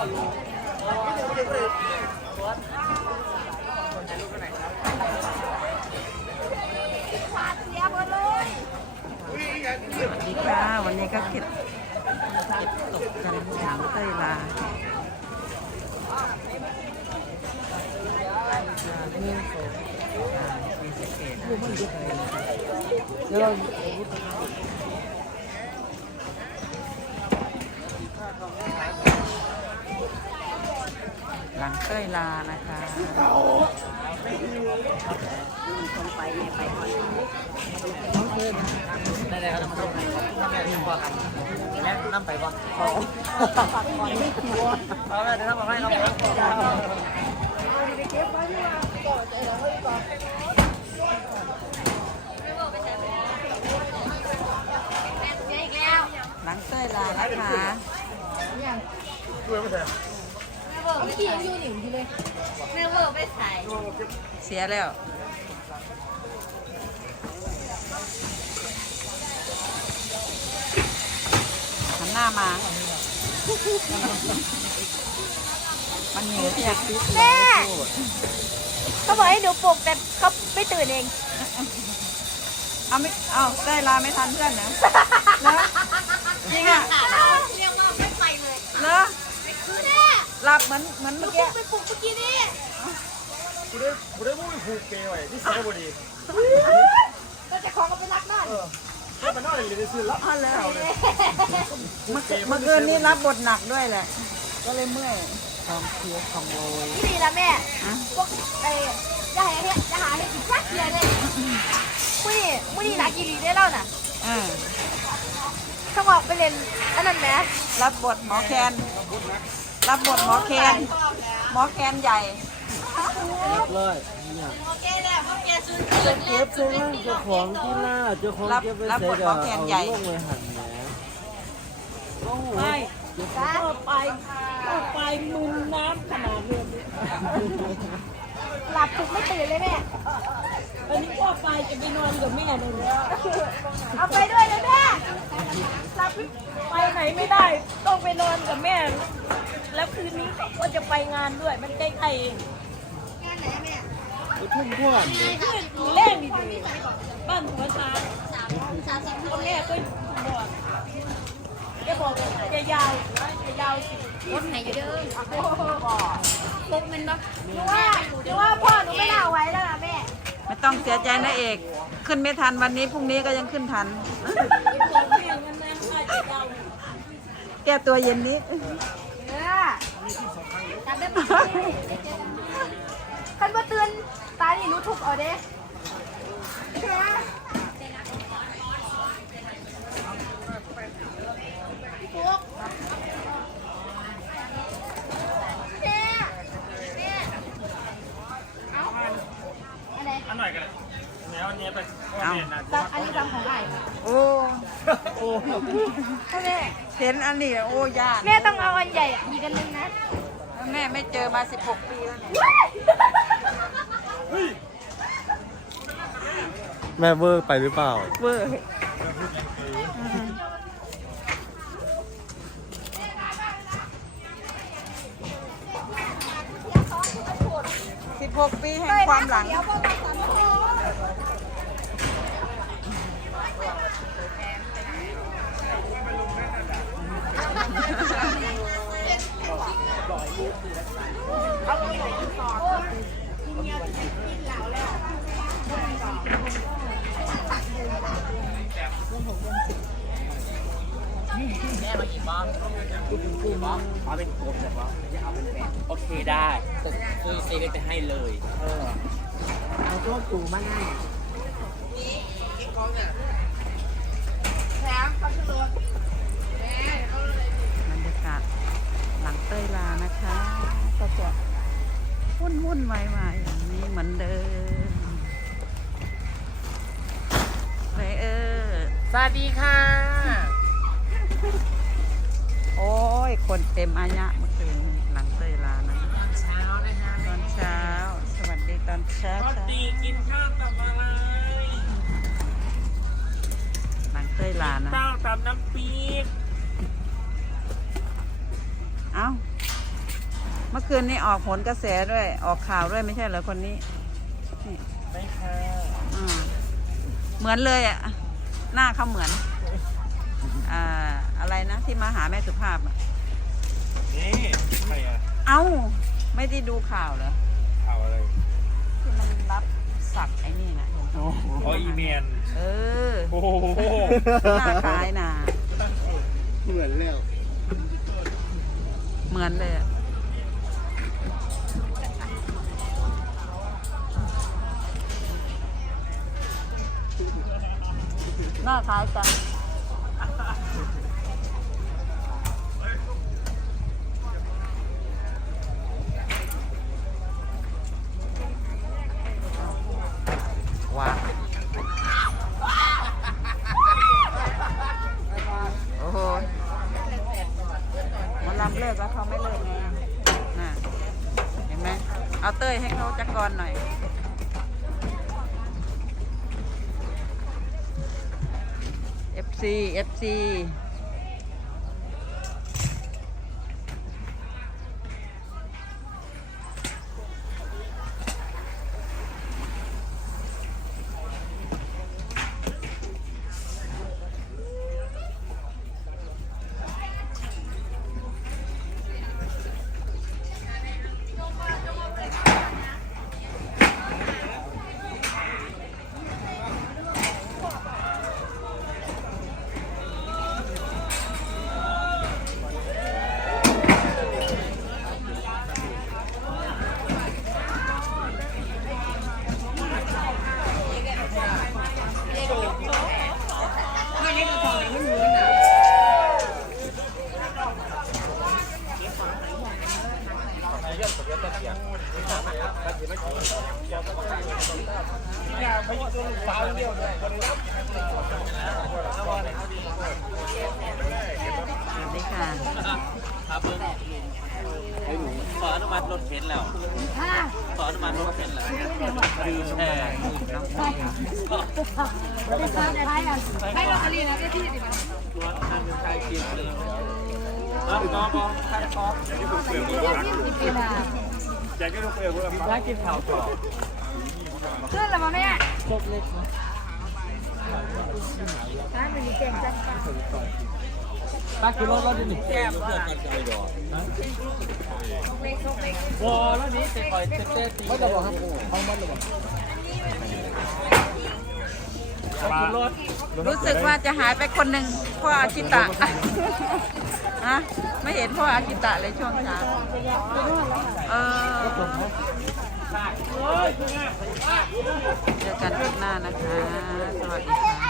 สวัสดีค่ะ วันนี้ก็เก็บเก็บตกกันหลังเต้ยลานี่คือมีสเกตไม่เคย นะคะหลังเต้ยลานะคะได้เลยครับท่านผู้ชมทำแบบนี้พอครับแม่นั่งไปป่ะเอาแม่เดี๋ยวทำมาให้ครับผมหลังเต้ยลานะคะ พี่ยังอยู่หนิวอยู่เลยแม่เวอร์ไปใส่เสียแล้วหันหน้ามา มันเหนือจากติดแม่เขาบอกให้หนูปลุกแต่เขาไม่ตื่นเอง เอาไม่ เอาได้ลาไม่ทันเพื่อนนะเนอะจริงอะ เรียกว่าไม่ไปเลย เนอะ แม่ ห ลับเหมือนเหมือนหนูเมื่อปลุกี้กไปปลุกเมื่อกี้นี่กูได้กูได้พูดผูกเกย์ไว้ที่สระบุรีก็จะของก็ไปรักบ้านถ้ามันนอนอยู่ในซื้อรับเอาเลยเมื่อคืนเมื่อคืนนี้รับบทหนักด้วยแหละ ก็เลยเมื่อยความเคี้ยวของโรยที่ดีนะแม่อะพวกไอ้ยาหาเห็ดยาหาเห็ดอีกสักเดียวเลยมื่อนี้มื่อนี้หนักกี่ดีได้แล้วน่ะอ่าต้องออกไปเรียนอันนั้นไหมรับบทหมอแคน รับบทหมอแคนหมอแคนใหญ่เลยเนี่ยโอเคแหละพ่อแกซื้อเก็บใช่ไหมเจ้าของที่หน้าเจ้าของรับเก็บไปรับใส่บทเดี๋ขยอวงแขนเอาใหญ่ลงไปหั่นแหมโอ้โหไม่จ้าก็ไปก็ไปมุมน้ำขนาดเรือนี้หลับปลุกไม่ตื่นเลยแม่อันนี้ก็ไปจะไปนอนกับแม่เลยเนี่ยเอาไปด้วยเลยแม่หลับไปไหนไม่ได้ ต้องไปนอนกับแม่ แล้วคืนนี้ก็จะไปงานด้วย มันใกล้ๆเองงานไหนอะแม่ไปทุ่มพวดเล่นดีบ้านหัวช้างสามสามสิบพ่อแม่ก็บอกแกบอกจะยาวจะยาวสิรถไหนอยู่เด้อพกมันปะหนูว่าหนูว่าพ่อหนูไม่น่าเอาไว้แล้วนะแม่ ไม่ต้องเสียใจนะเอก ขึ้นไม่ทันวันนี้พรุ่งนี้ก็ยังขึ้นทันบอกแม่งั้นนะว่าจะยาวแก้ตัวเย็นนี้ เออจับได้ปะคันบ่เตือนตายนี่รู้ทุกเอาเด้ปุ๊กแม่แม่เอาอะไร อันหน่อยกันเนี้ยวันนี้ไปพ่อเรียนนะ จำอันนี้จำของไอ้ โอ้ โอ้ แม่เห็นอันนี้โอ้ยากแม่ต้องเอาอันใหญ่อะอีกอันนึงนะแม่ไม่เจอมา 16 ปีแล้วเนี่ยแม่เวอร์ไปหรือเปล่า เวอร์สิบหกปีแห่งความหลัง เดี๋ยวพ่อมาสอนพ่อ แม่มาอีกบ้างกูบ้าง มาเป็นกลมแต่ว่าอย่าเอาเป็นแบนโอเคได้ซื้อเซเว่นไปให้เลย เออ เอาตัวตูมาให้บรรยากาศหลังเต้ยลานะคะ ก็จะวุ่นวุ่นวายวายอย่างนี้เหมือนเดิมไปเออสวัสดีค่ะ โอ้ย คนเต็มอายะเมื่อคืนนี้หลังเต้ยลานะเช้านะคะตอนเช้า สวัสดีตอนเช้าสวัสค่ะดีกินข้าวตับอะไรหลังเต้ยลานะข้าวตับน้ำปี๊บเอ้า เมื่อคืนนี้ออกผลกระแสด้วย ออกข่าวด้วยไม่ใช่เหรอคนนี้ไม่ค่ะอืมเหมือนเลยอะ หน้าเขาเหมือน อ่าอะไรนะที่มาหาแม่สุภาพอะนี่ใครอะเอ้า ไม่ได้ดูข่าวเหรอข่าวอะไรที่มันรับสักไอ้นี่นะเห็นปะอ๋ออีเมนเออโอ้โหหน้าคล้ายนะเหมือนแล้วเหมือนเลยอะหน้าคล้ายกัน ว้าวโอ้โหหมันลำเลิกแล้วเขาไม่เลิกไงน่ะเห็นไหม เอาเต้ยให้เขา จักรหน่อย FC FC สวัสดีค่ะครับเบิ้งขออนุมัติรถเข็นแล้วขออนุมัติรถเข็นแล้วดื่มแทนให้เราอะไรนะที่ที่ตัวทางชายเกียร์เลยอะกองกองท่านกองอยากให้เราคุยกับคุณได้กินข่าวต่อขึ้นแล้วมาแม่จบเลยนะ ร้านมันมีเก่งจัง ป้ากินรถรถนึ่แก้มเพื่อกันใจดอกวอแล้วนี้จะคอยเต้เต้ตีไม่จะบอกครับห้องมันหรือเปล่ารถรู้สึกว่าจะหายไปคนหนึ่งพ่ออาชิตะฮะไม่เห็นพ่ออาชิตะเลยช่วงเช้าเออเจอกันคลิปหน้านะคะ สวัสดีค่ะ